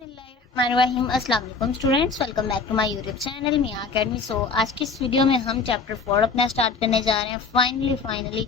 बिस्मिल्लाहिर्रहमानिर्रहीम। अस्सलाम वालेकुम students, welcome back to my YouTube channel Miyan academy. So आज की इस वीडियो में हम चैप्टर 4 अपना स्टार्ट करने जा रहे हैं। फाइनली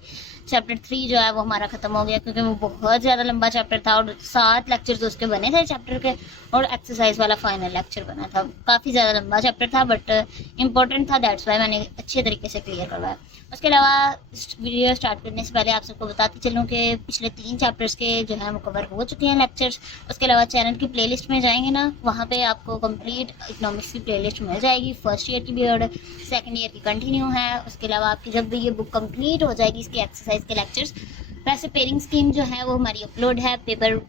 चैप्टर 3 जो है वो हमारा ख़त्म हो गया, क्योंकि वो बहुत ज़्यादा लंबा चैप्टर था और 7 लेक्चर्स उसके बने थे चैप्टर के, और एक्सरसाइज वाला फाइनल लेक्चर बना था। काफ़ी ज़्यादा लंबा चैप्टर था बट इंपॉर्टेंट था, दैट्स वाई मैंने अच्छे तरीके से क्लियर करवाया। उसके अलावा वीडियो स्टार्ट करने से पहले आप सबको बताती चलूँ कि पिछले 3 चैप्टर्स के जो है वो कवर हो चुके हैं लेक्चर्स। उसके अलावा चैनल की प्लेलिस्ट में जाएंगे ना, वहाँ पे आपको कंप्लीट इकोनॉमिक्स की प्लेलिस्ट मिल जाएगी। फर्स्ट ईयर की भी और सेकंड ईयर की कंटिन्यू है। उसके अलावा आपकी जब भी ये बुक कंप्लीट हो जाएगी, इसकी एक्सरसाइज के लेक्चर्स, वैसे पेयरिंग स्कीम जो है वो हमारी अपलोड है, पेपर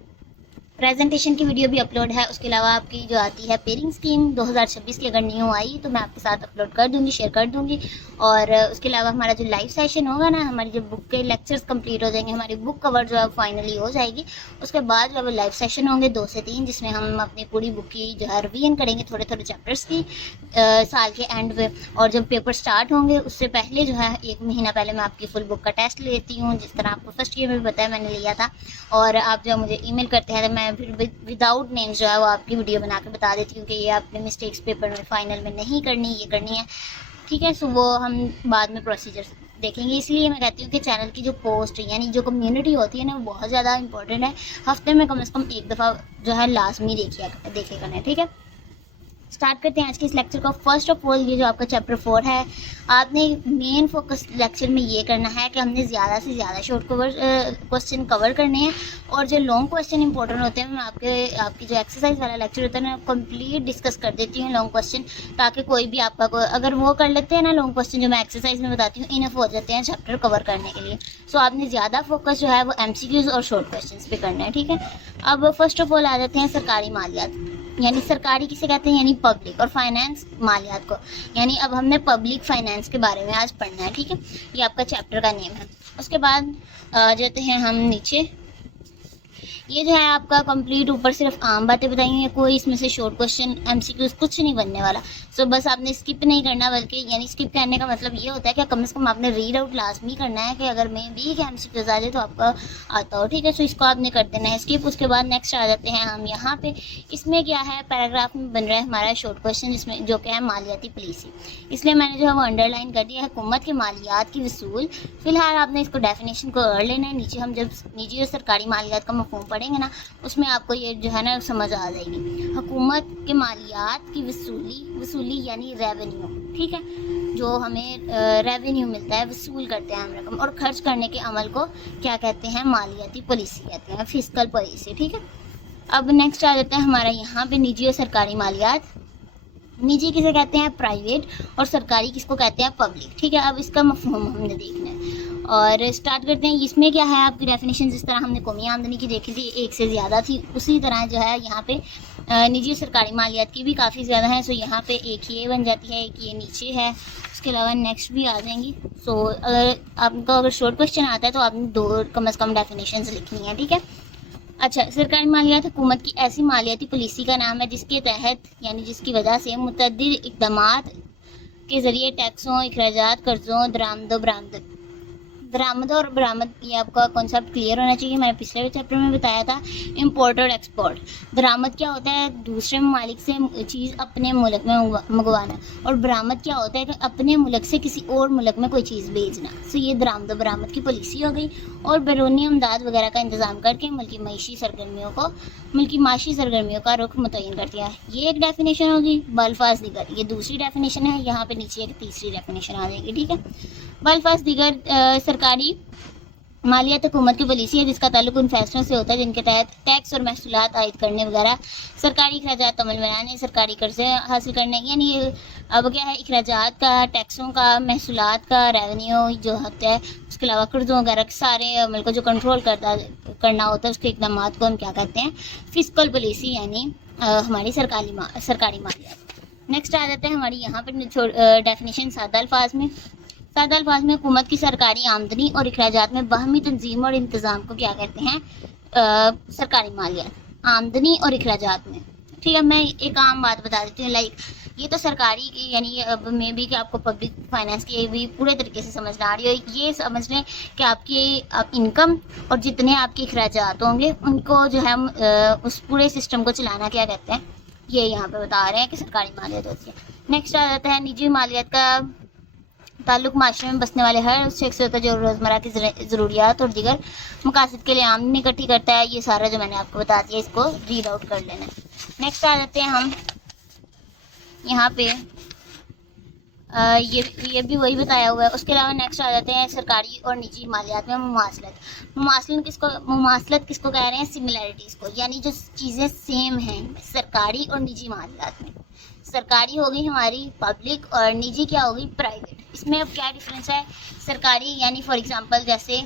प्रेजेंटेशन की वीडियो भी अपलोड है। उसके अलावा आपकी जो आती है पेयरिंग स्कीम 2026 की, अगर न्यू आई तो मैं आपके साथ अपलोड कर दूंगी, शेयर कर दूंगी। और उसके अलावा हमारा जो लाइव सेशन होगा ना, हमारी जो बुक के लेक्चर्स कंप्लीट हो जाएंगे, हमारी बुक कवर जो है फाइनली हो जाएगी, उसके बाद जो है लाइव सेशन होंगे 2 से 3, जिसमें हम अपनी पूरी बुक की जो है रिवीजन करेंगे, थोड़े थोड़े चैप्टर्स की साल के एंड पे। और जब पेपर स्टार्ट होंगे उससे पहले जो है 1 महीना पहले मैं आपकी फुल बुक का टेस्ट लेती हूँ, जिस तरह आपको फर्स्ट ईयर में भी बताया मैंने लिया था। और आप जो मुझे ईमेल करते हैं तो मैं फिर विदाउट नेम्स जो है वो आपकी वीडियो बना के बता देती हूँ कि ये आपने मिस्टेक्स पेपर में फाइनल में नहीं करनी, ये करनी है, ठीक है। सो वो हम बाद में प्रोसीजर देखेंगे। इसलिए मैं कहती हूँ कि चैनल की जो पोस्ट यानी जो कम्युनिटी होती है ना, वो बहुत ज़्यादा इंपॉर्टेंट है। हफ्ते में कम से कम 1 दफ़ा जो है लाजमी देखे करना, ठीक है। स्टार्ट करते हैं आज के इस लेक्चर को। फर्स्ट ऑफ ऑल, ये जो आपका चैप्टर 4 है, आपने मेन फोकस लेक्चर में ये करना है कि हमने ज़्यादा से ज़्यादा शॉर्ट क्वेश्चन कवर करने हैं, और जो लॉन्ग क्वेश्चन इंपॉर्टेंट होते हैं मैं आपकी जो एक्सरसाइज वाला लेक्चर होता है ना, कंप्लीट डिस्कस कर देती हूँ लॉन्ग क्वेश्चन, ताकि कोई भी आपका अगर वो कर लेते हैं ना लॉन्ग क्वेश्चन जो मैं एक्सरसाइज में बताती हूँ, इनफ हो जाते हैं चैप्टर कवर करने के लिए। सो आपने ज़्यादा फोकस जो है वो MCQs और शॉर्ट क्वेश्चन पे करना है, ठीक है। अब फर्स्ट ऑफ ऑल आ जाते हैं सरकारी मालियात, यानी सरकारी किसे कहते हैं, यानी पब्लिक, और फाइनेंस मालियात को, यानी अब हमने पब्लिक फाइनेंस के बारे में आज पढ़ना है, ठीक है। ये आपका चैप्टर का नेम है। उसके बाद जाते हैं हम नीचे। ये जो है आपका कंप्लीट ऊपर सिर्फ आम बातें बताएंगे, कोई इसमें से शॉर्ट क्वेश्चन MCQs कुछ नहीं बनने वाला। सो बस आपने स्किप नहीं करना, बल्कि यानी स्किप करने का मतलब ये होता है कि कम से कम आपने रीड आउट लाजमी करना है, कि अगर मैं भी कि MCQs आ जाए तो आपका आता हो, ठीक है। सो इसको आपने कर देना है स्किप। उसके बाद नेक्स्ट आ जाते हैं हम यहाँ पे। इसमें क्या है, पैराग्राफ में बन रहा है हमारा शॉर्ट क्वेश्चन, जिसमें जो क्या है मालियाती पॉलिसी, इसलिए मैंने जो है वो अंडरलाइन कर दिया है, हुकूमत के मालियात की वसूल। फिलहाल आपने इसको डेफिनेशन को कर लेना है। नीचे हम जब निजी और सरकारी मालियात का मफहूम पढ़ेंगे ना, उसमें आपको ये जो है ना समझ आ जाएगी। हुकूमत के मालियात की वसूली यानी रेवेन्यू, ठीक है, जो हमें रेवेन्यू मिलता है, वसूल करते हैं हम रकम, और खर्च करने के अमल को क्या कहते हैं, मालियाती पॉलिसी कहते हैं, फिस्कल पॉलिसी, ठीक है। अब नेक्स्ट आ जाता है हमारा यहाँ पे निजी और सरकारी मालियात। निजी किसे कहते हैं, प्राइवेट, और सरकारी किसको कहते हैं, पब्लिक, ठीक है। अब इसका मफहूम हमने देखना है और स्टार्ट करते हैं। इसमें क्या है, आपकी डेफिनेशन जिस तरह हमने कौमी आमदनी की देखी थी, 1 से ज़्यादा थी, उसी तरह जो है यहाँ पे निजी और सरकारी मालियात की भी काफ़ी ज़्यादा है। सो यहाँ पे एक ये बन जाती है, एक ये नीचे है। उसके अलावा नेक्स्ट भी आ जाएंगी। सो अगर शॉर्ट क्वेश्चन आता है तो आपने 2 कम से कम डेफिनेशन लिखनी है, ठीक है। अच्छा, सरकारी मालियात हुकूमत की ऐसी मालियाती पॉलिसी का नाम है जिसके तहत यानी जिसकी वजह से मुतअद्दिद इक़दामात के ज़रिए टैक्सों, अखराजात, कर्ज़ों, दरामद और बरामद, ये आपका कॉन्सेप्ट क्लियर होना चाहिए। मैंने पिछले चैप्टर में बताया था इम्पोर्ट और एक्सपोर्ट। दरामद क्या होता है, दूसरे ममालिक से चीज़ अपने मुल्क में मंगवाना, और बरामद क्या होता है कि अपने मुल्क से किसी और मुल्क में कोई चीज़ भेजना। सो ये दरामद और बरामद की पॉलिसी हो गई। और बैरूनी अमदाद वगैरह का इंतज़ाम करके मुल्की माशी सरगर्मियों का रुख मुतय्यन करती है। ये एक डेफिनेशन होगी। बल्फाज दीगर, ये दूसरी डेफिनेशन है। यहाँ पे नीचे एक तीसरी डेफिनेशन आ जाएगी, ठीक है। बल्फाज दीगर सरकारी मालियात हुकूमत की पॉलिसी है जिसका ताल्लुक उन फैसलों से होता है जिनके तहत टैक्स और महसूलात आयद करने वगैरह, सरकारी अखराजात अमल में लाने, सरकारी कर्जे हासिल करने, यानी अब क्या है, अखराजात का, टैक्सों का, महसूलात का, रेवेन्यू जो होता है, उसके अलावा कर्ज़ों वगैरह के सारे अमल को जो कंट्रोल करना होता है, उसके इक़दामात को हम क्या कहते हैं, फिस्कल पॉलिसी, यानी हमारी सरकारी मालियात। नेक्स्ट आ जाता है हमारी यहाँ पर डेफिनेशन सादा अल्फाज में। सादा अल्फाज में हुकूमत की सरकारी आमदनी और अखराजात में बाहमी तंजीम और इंतज़ाम को क्या कहते हैं, सरकारी मालियात, आमदनी और अखराजात में, ठीक है। मैं एक आम बात बता देती हूँ, लाइक ये तो सरकारी की यानी अब मे भी कि आपको पब्लिक फाइनेंस की भी पूरे तरीके से समझ आ रही हो। ये समझ लें कि आपकी इनकम और जितने आपके अखराजात होंगे उनको जो है उस पूरे सिस्टम को चलाना क्या कहते हैं, ये यहाँ पे बता रहे हैं कि सरकारी मालियत होती है। नेक्स्ट आ जाता है निजी मालियत का ताल्लुक माशरे में बसने वाले हर उस शख्स से होता है जो रोज़मर्रा की ज़रूरियात और दीगर मकासद के लिए आमदनी इकट्ठी करता है। ये सारा जो मैंने आपको बता दिया, इसको रीड आउट कर लेना है। नेक्स्ट आ जाते हैं हम यहाँ पे ये भी वही बताया हुआ है। उसके अलावा नेक्स्ट आ जाते हैं सरकारी और निजी मालियात में मुमासलत किसको कह रहे हैं, सिमिलैरिटीज़ को, यानी जो चीज़ें सेम हैं सरकारी और निजी मालियात में। सरकारी हो गई हमारी पब्लिक और निजी क्या होगी, प्राइवेट। इसमें अब क्या डिफरेंस है, सरकारी यानी फॉर एग्जांपल जैसे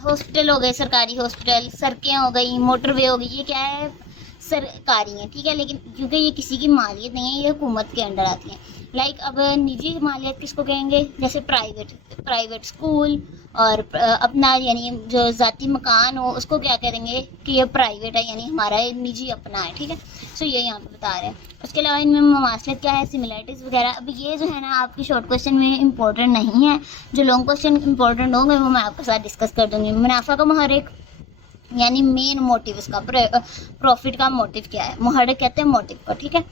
हॉस्पिटल हो गए, सरकारी हॉस्पिटल, सड़कें हो गई, मोटरवे हो गई, ये क्या है, सरकारी हैं, ठीक है। लेकिन क्योंकि ये किसी की मालियत नहीं है, ये हुकूमत के अंडर आती हैं। अब निजी मालियत किसको कहेंगे, जैसे प्राइवेट स्कूल और अपना यानी जो ज़ाती मकान हो उसको क्या करेंगे कि ये प्राइवेट है, यानी हमारा निजी अपना है, ठीक है। सो ये यहाँ पे बता रहे हैं। उसके अलावा इनमें मुमासलत क्या है, सिमिलैरिटीज़ वगैरह। अब ये जो है ना आपकी शॉर्ट क्वेश्चन में इंपॉर्टेंट नहीं है, जो लॉन्ग क्वेश्चन इंपॉर्टेंट होंगे वो मैं आपके साथ डिस्कस कर दूँगी। मुनाफा का मुहर्रिक यानी मेन मोटिव, इसका प्रॉफिट का मोटिव क्या है, मुहर्रिक कहते हैं मोटिव को, ठीक है।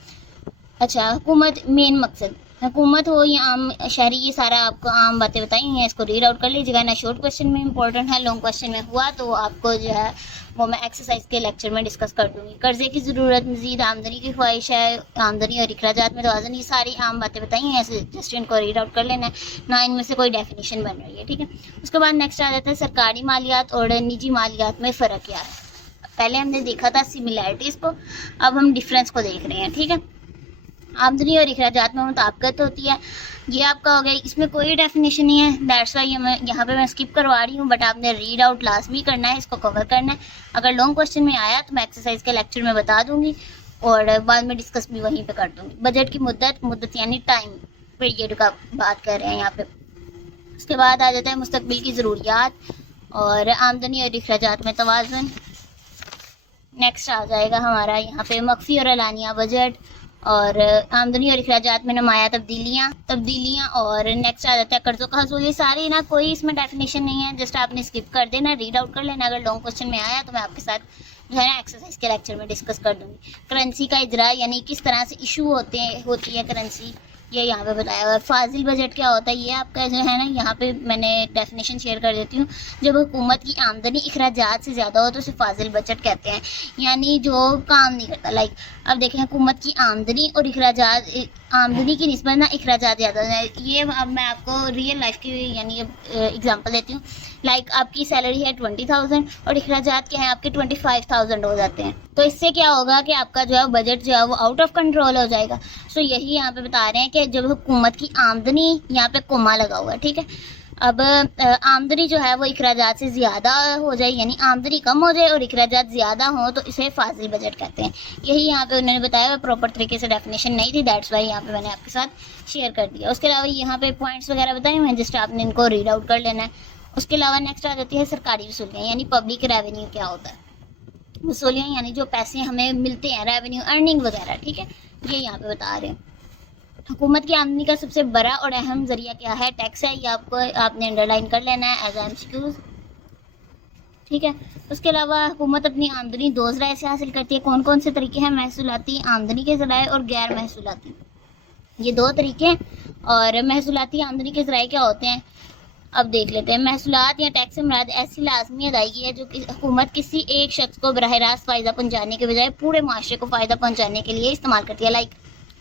अच्छा, हुकूमत मेन मकसद, हुकूमत हो या आम शहरी, ये सारा आपको आम बातें बताई हैं, इसको रीड आउट कर लीजिएगा ना। शॉर्ट क्वेश्चन में इंपॉर्टेंट है, लॉन्ग क्वेश्चन में हुआ तो आपको जो है वो मैं एक्सरसाइज के लेक्चर में डिस्कस कर दूँगी। कर्जे की ज़रूरत, मज़ीद आमदनी की ख्वाहिश है, आमदनी और अखराजात में तवाज़ुन, ये सारी आम बातें बताई हैं, ऐसे जस्ट इनको रीड आउट कर लेना है ना, इनमें से कोई डेफिनेशन बन रही है, ठीक है। उसके बाद नेक्स्ट आ जाता है सरकारी मालियात और निजी मालियात में फ़र्क क्या है। पहले हमने देखा था सिमिलैरिटीज़ को, अब हम डिफरेंस को देख रहे हैं, ठीक है। आमदनी और अखराजात में मुताबिकत होती है, ये आपका हो गया, इसमें कोई डेफिनेशन नहीं है, दैट्स वाई यहाँ पे मैं स्किप करवा रही हूँ, बट आपने रीड आउट लाजमी करना है, इसको कवर करना है। अगर लॉन्ग क्वेश्चन में आया तो मैं एक्सरसाइज के लेक्चर में बता दूंगी और बाद में डिस्कस भी वहीं पे कर दूंगी। बजट की मुद्दत यानी टाइम पीरियड का बात कर रहे हैं यहाँ पे। उसके बाद आ जाता है मुस्तकबिल की ज़रूरियात और आमदनी और अखराजात में तवाज़ुन। नेक्स्ट आ जाएगा हमारा यहाँ पे मख्फी और एलानिया बजट और आमदनी और अखराजात में नुमाया तब्दीलियाँ और नेक्स्ट आ जाता है कर्ज़ों का हसूल। ये सारी ना कोई इसमें डेफिनेशन नहीं है, जस्ट आपने स्किप कर देना, रीड आउट कर लेना। अगर लॉन्ग क्वेश्चन में आया तो मैं आपके साथ जो है ना एक्सरसाइज के लेक्चर में डिस्कस कर दूँगी। करेंसी का इजरा यानी किस तरह से इशू होती है करेंसी, ये यहाँ पे बताया हुआ है। फाजिल बजट क्या होता है, ये आपका जो है ना यहाँ पे मैंने डेफिनेशन शेयर कर देती हूँ। जब हुकूमत की आमदनी अखराजात से ज़्यादा हो तो उसे फाजिल बजट कहते हैं, यानी जो काम नहीं करता। अब देखें हुकूमत की आमदनी और अखराजात, आमदनी की निस्बत ना अखराजात ज़्यादा है। ये अब मैं आपको रियल लाइफ की यानी एग्जांपल देती हूँ। आपकी सैलरी है 20,000 और अखराजात क्या है आपके 25,000 हो जाते हैं, तो इससे क्या होगा कि आपका जो है बजट जो है वो आउट ऑफ कंट्रोल हो जाएगा। सो यही यहाँ पे बता रहे हैं कि जब हुकूमत की आमदनी, यहाँ पे कोमा लगा हुआ है, ठीक है। अब आमदनी जो है वो अखराजात से ज़्यादा हो जाए, यानी आमदनी कम हो जाए और अखराजात ज़्यादा हो तो इसे फाजिल बजट कहते हैं। यही यहाँ पे उन्होंने बताया हुआ, प्रॉपर तरीके से डेफिनेशन नहीं थी, दैट्स वाई यहाँ पे मैंने आपके साथ शेयर कर दिया। उसके अलावा यहाँ पे पॉइंट्स वगैरह बताए हुए हैं, जस्ट आपने इनको रीड आउट कर लेना है। उसके अलावा नेक्स्ट आ जाती है सरकारी वसूलियाँ, यानी पब्लिक रेवेन्यू क्या होता है, वसूलियाँ यानी जो पैसे हमें मिलते हैं, रेवेन्यू अर्निंग वगैरह, ठीक है, ये यहाँ पे बता रहे हैं। हुकूमत की आमदनी का सबसे बड़ा और अहम जरिया क्या है, टैक्स है, ये आपने अंडरलाइन कर लेना है एज एमसीक्यूज, ठीक है। उसके अलावा हुकूमत अपनी आमदनी दो ज़राए से हासिल करती है। कौन कौन से तरीके हैं, महसूलाती आमदनी के ज़राए और गैर महसूलाती, ये दो तरीके हैं। और महसूलाती आमदनी के ज़राए क्या होते हैं, अब देख लेते हैं। महसूलात या टैक्स से मुराद ऐसी लाजमी अदायगी है जो कि हुकूमत किसी एक शख्स को बराह रास्त फ़ायदा पहुँचाने के बजाय पूरे माशरे को फ़ायदा पहुँचाने के लिए इस्तेमाल करती है।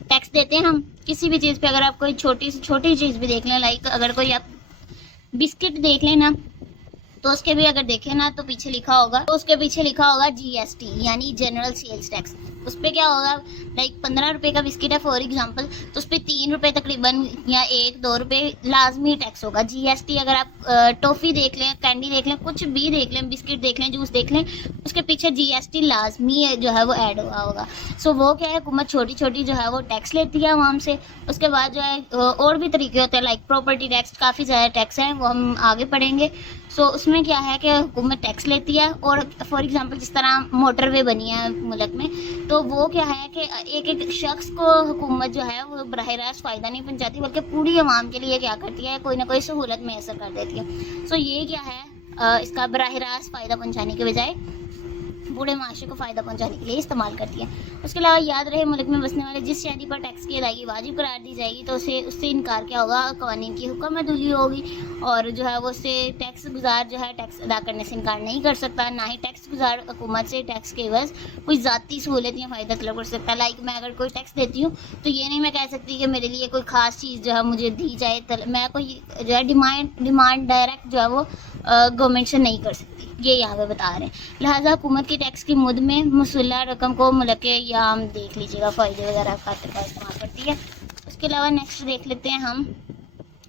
टैक्स देते हैं हम किसी भी चीज़ पे, अगर आप कोई छोटी से छोटी चीज़ भी देख लें, अगर कोई आप बिस्किट देख लें ना, तो उसके भी अगर देखें ना तो पीछे लिखा होगा, तो उसके पीछे लिखा होगा GST यानी जनरल सेल्स टैक्स। उस पर क्या होगा, 15 रुपये का बिस्किट है फॉर एग्जांपल, तो उस पर 3 रुपये तकरीबन या 1-2 रुपये लाजमी टैक्स होगा। GST अगर आप टॉफ़ी देख लें, कैंडी देख लें, कुछ भी देख लें, बिस्किट देख लें, जूस देख लें, उसके पीछे GST लाजमी जो है वो ऐड हुआ होगा। सो वो क्या है, हुकूमत छोटी छोटी जो है वो टैक्स लेती है आवाम से। उसके बाद जो है और भी तरीके होते हैं, प्रॉपर्टी टैक्स, काफ़ी ज़्यादा टैक्स हैं, वो हम आगे पढ़ेंगे। सो उसमें क्या है कि हुकूमत टैक्स लेती है, और फॉर एग्जांपल जिस तरह मोटरवे बनी है मुल्क में, तो तो वो क्या है कि एक एक शख्स को हुकूमत जो है वो बराह रास्त फ़ायदा नहीं पहुंचाती, बल्कि पूरी आवाम के लिए क्या करती है, कोई ना कोई सहूलत मैसर कर देती है। सो ये क्या है, इसका बराह रास्त फ़ायदा पहुंचाने के बजाय पूरे माशरे को फ़ायदा पहुंचाने के लिए इस्तेमाल करती है। उसके अलावा याद रहे, मुल्क में बसने वाले जिस शहरी पर टैक्स की अदायगी वाजिब करार दी जाएगी तो उससे इनकार क्या होगा, कवानीन की हुक्म अदूली होगी, और जो है वो उससे टैक्स गुजार जो है टैक्स अदा करने से इनकार नहीं कर सकता। ना ही टैक्स गुजार हुकूमत से टैक्स के एवज कोई ज़ाती सहूलत या फ़ायदा तलब कर सकता। लाइक मैं अगर कोई टैक्स देती हूँ तो ये नहीं मैं कह सकती कि मेरे लिए कोई ख़ास चीज़ जो है मुझे दी जाए, मैं कोई जो है डिमांड डायरेक्ट जो है वो गवर्नमेंट से नहीं कर सकती, ये यहाँ पे बता रहे हैं। लिहाजा हुकूमत की टैक्स की मुद में मसूला रकम को मुल्क के, या हम देख लीजिएगा फ़ायदे वगैरह खातिर का इस्तेमाल करती है। उसके अलावा नेक्स्ट देख लेते हैं हम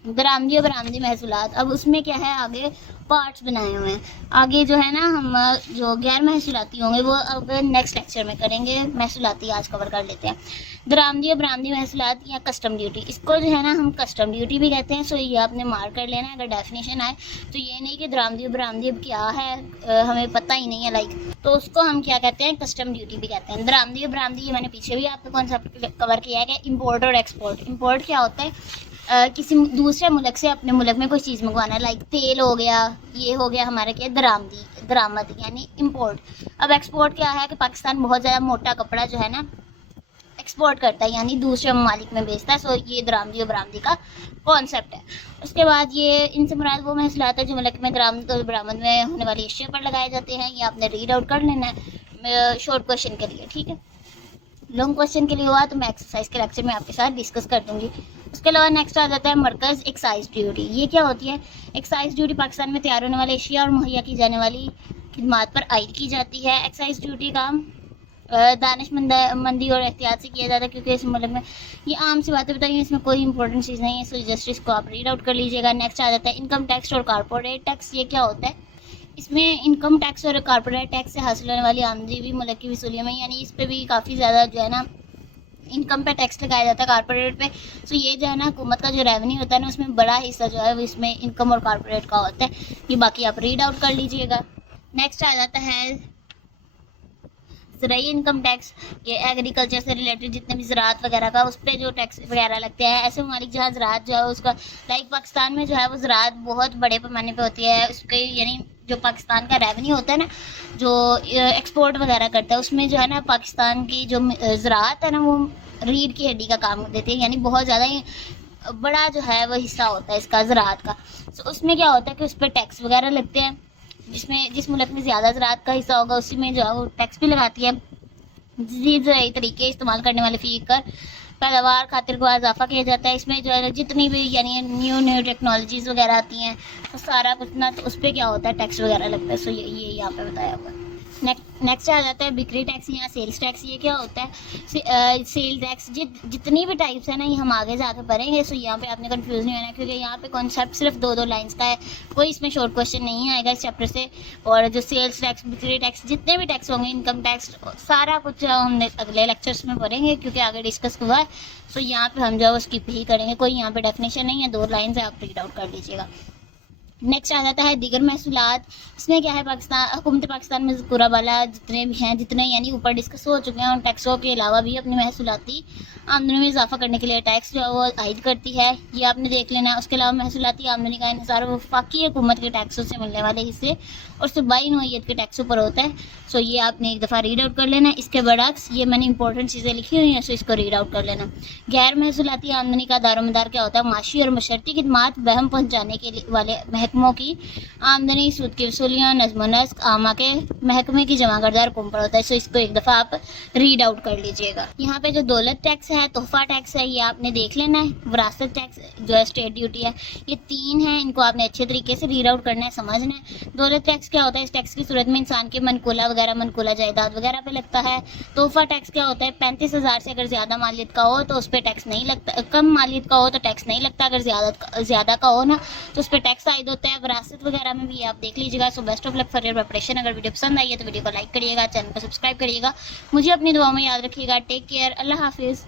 दरामदी और बरामदी महसूलात। अब उसमें क्या है, आगे पार्ट्स बनाए हुए हैं। आगे जो है ना हम जो गैर महसूलाती होंगे वो अब नेक्स्ट लेक्चर में करेंगे, महसूलाती आज कवर कर लेते हैं। दरामदी और बरामदी महसूलात या कस्टम ड्यूटी, इसको जो है ना हम कस्टम ड्यूटी भी कहते हैं। सो ये आपने मार्क कर लेना है, अगर डेफिनेशन आए तो ये नहीं कि दरामदी और बरामदी अब क्या है हमें पता ही नहीं है लाइक, तो उसको हम क्या कहते हैं, कस्टम ड्यूटी भी कहते हैं। दरामदी और बरामदी ये मैंने पीछे भी आपको कॉन्सेप्ट कवर किया है कि इम्पोर्ट और एक्सपोर्ट। इम्पोर्ट क्या होता है, किसी दूसरे मुल्क से अपने मुल्क में कोई चीज़ मंगवाना, लाइक तेल हो गया, ये हो गया हमारे क्या दरामद यानी इम्पोर्ट। अब एक्सपोर्ट क्या है कि पाकिस्तान बहुत ज़्यादा मोटा कपड़ा जो है ना एक्सपोर्ट करता है, यानी दूसरे ममालिक में बेचता है। सो ये दरामदी और बरामदी का कॉन्सेप्ट है। उसके बाद ये इनसे मुराद वो महसूलात है जो मुल्क में दरामद और बरामद में होने वाली अशिया पर लगाए जाते हैं। ये आपने रीड आउट कर लेना है शॉर्ट क्वेश्चन के लिए, ठीक है। लॉन्ग क्वेश्चन के लिए हुआ तो मैं एक्सरसाइज के लेक्चर में आपके साथ डिस्कस कर दूंगी। उसके अलावा नेक्स्ट आ जाता है मरकज़ एक्साइज ड्यूटी। ये क्या होती है, एक्साइज ड्यूटी पाकिस्तान में तैयार होने वाले एशिया और मुहैया की जाने वाली खिदमात पर आयद की जाती है। एक्साइज ड्यूटी का दानिशमंदी और एहतियात से किया जाता है, क्योंकि इस मुल्क में ये आम सी बातें बताइए, इसमें कोई इंपॉर्टेंट चीज़ नहीं है। सो जस्ट इसको आप रीड आउट कर लीजिएगा। नेक्स्ट आ जाता है इनकम टैक्स और कॉर्पोरेट टैक्स। ये क्या होता है, इसमें इनकम टैक्स और कॉर्पोरेट टैक्स से हासिल होने वाली आमदनी भी मुल्क की वसूलियों में, यानी इस पर भी काफ़ी ज़्यादा जो है ना इनकम पे टैक्स लगाया जाता है, कॉर्पोरेट पे। सो ये जो है ना हुकूमत का जो रेवेन्यू होता है ना उसमें बड़ा हिस्सा जो है वो इसमें इनकम और कॉर्पोरेट का होता है। ये बाकी आप रीड आउट कर लीजिएगा। नेक्स्ट आ जाता है ज़राई इनकम टैक्स। ये एग्रीकल्चर से रिलेटेड जितने भी ज़राअत वगैरह का उस पर जो टैक्स वगैरह लगते हैं। ऐसे ममालिक जहाँ ज़राअत जो है उसका, लाइक पाकिस्तान में जो है वो ज़राअत बहुत बड़े पैमाने पे होती है, उसके यानी जो पाकिस्तान का रेवेन्यू होता है ना जो एक्सपोर्ट वगैरह करता है, उसमें जो है ना पाकिस्तान की जो ज़राअत है ना वो रीढ़ की हड्डी का काम देती है, यानी बहुत ज़्यादा ही बड़ा जो है वो हिस्सा होता है इसका ज़राअत का। सो उसमें क्या होता है कि उस पर टैक्स वगैरह लगते हैं, जिस मुल्क में ज़्यादा ज़राअत का हिस्सा होगा उसी में जो है वो टैक्स भी लगाती है। जदीद ज़राई तरीके इस्तेमाल करने वाले फ़ी कर पैदावार खातिर को इजाफा किया जाता है। इसमें जो है जितनी भी यानी न्यू टेक्नोलॉजीज़ वगैरह आती हैं तो सारा कुछ ना तो उस पर क्या होता है टैक्स वगैरह लगता है। सो ये यहाँ पे बताया हुआ है। नेक्स्ट आ जाता है बिक्री टैक्स या सेल्स टैक्स। ये क्या होता है, सेल टैक्स जितनी भी टाइप्स है ना ये हम आगे जाकर पढ़ेंगे। सो यहाँ पे आपने कंफ्यूज नहीं होना, क्योंकि यहाँ पे कॉन्सेप्ट सिर्फ दो लाइंस का है, कोई इसमें शॉर्ट क्वेश्चन नहीं आएगा इस चैप्टर से। और जो सेल्स टैक्स, बिक्री टैक्स, जितने भी टैक्स होंगे, इनकम टैक्स, सारा कुछ हम अगले लेक्चर्स में पढ़ेंगे क्योंकि आगे डिस्कस हुआ है। सो यहाँ पे हम जो है वो स्किप ही करेंगे, कोई यहाँ पे डेफिनेशन नहीं है, 2 लाइन से आप रीड आउट कर लीजिएगा। नेक्स्ट आ जाता है दीगर महसूलात। इसमें क्या है, हुकूमत पाकिस्तान में ज़िक्रा वाला जितने यानी ऊपर डिस्कस हो चुके हैं, उन टैक्सों के अलावा भी अपनी महसूलाती आमदनी में इजाफा करने के लिए टैक्स जो है वो आयद करती है। ये आपने देख लेना है। उसके अलावा महसूलाती आमदनी का इन्हिसार वफाकी हुकूमत के टैक्सों से मिलने वाले हिस्से और सूबाई नौइयत के टैक्सों पर होता है। सो ये आपने एक दफ़ा रीड आउट कर लेना है। इसके बरअक्स ये मैंने इंपॉर्टेंट चीज़ें लिखी हुई हैं, सो इसको रीड आउट कर लेना। गैर महसूलाती आमदनी का दारोमदार क्या होता है, माशी और मशर्ती खिदमात बहम पहुँचाने के वाले महकमों की आमदनी, सूद की वसूलियाँ, नज़्म नस्क आमा के महकमे की जमा करदार कौन पर होता है। सो इसको एक दफ़ा आप रीड आउट कर लीजिएगा। यहाँ पे जो दौलत टैक्स है, तोहफा टैक्स है, ये आपने देख लेना है। विरासत टैक्स जो है स्टेट ड्यूटी है, ये 3 हैं, इनको आपने अच्छे तरीके से रीड आउट करना है, समझना है। दौलत टैक्स क्या होता है, इस टैक्स की सूरत में इंसान के मनकूला जायदाद वगैरह पे लगता है। तोहफा टैक्स क्या होता है, 35,000 से अगर ज़्यादा मालियत का हो तो उस पर टैक्स नहीं लगता, कम मालियत का हो तो टैक्स नहीं लगता, अगर ज़्यादा का हो ना तो उस पर टैक्स आयद होता है। विरासत वगैरह में भी आप देख लीजिएगा। So best of luck for your preparation. अगर वीडियो पसंद आई है तो वीडियो को लाइक करिएगा, चैनल को सब्सक्राइब करिएगा, मुझे अपनी दुआ में याद रखिएगा। टेक केयर, अल्लाह हाफिज़।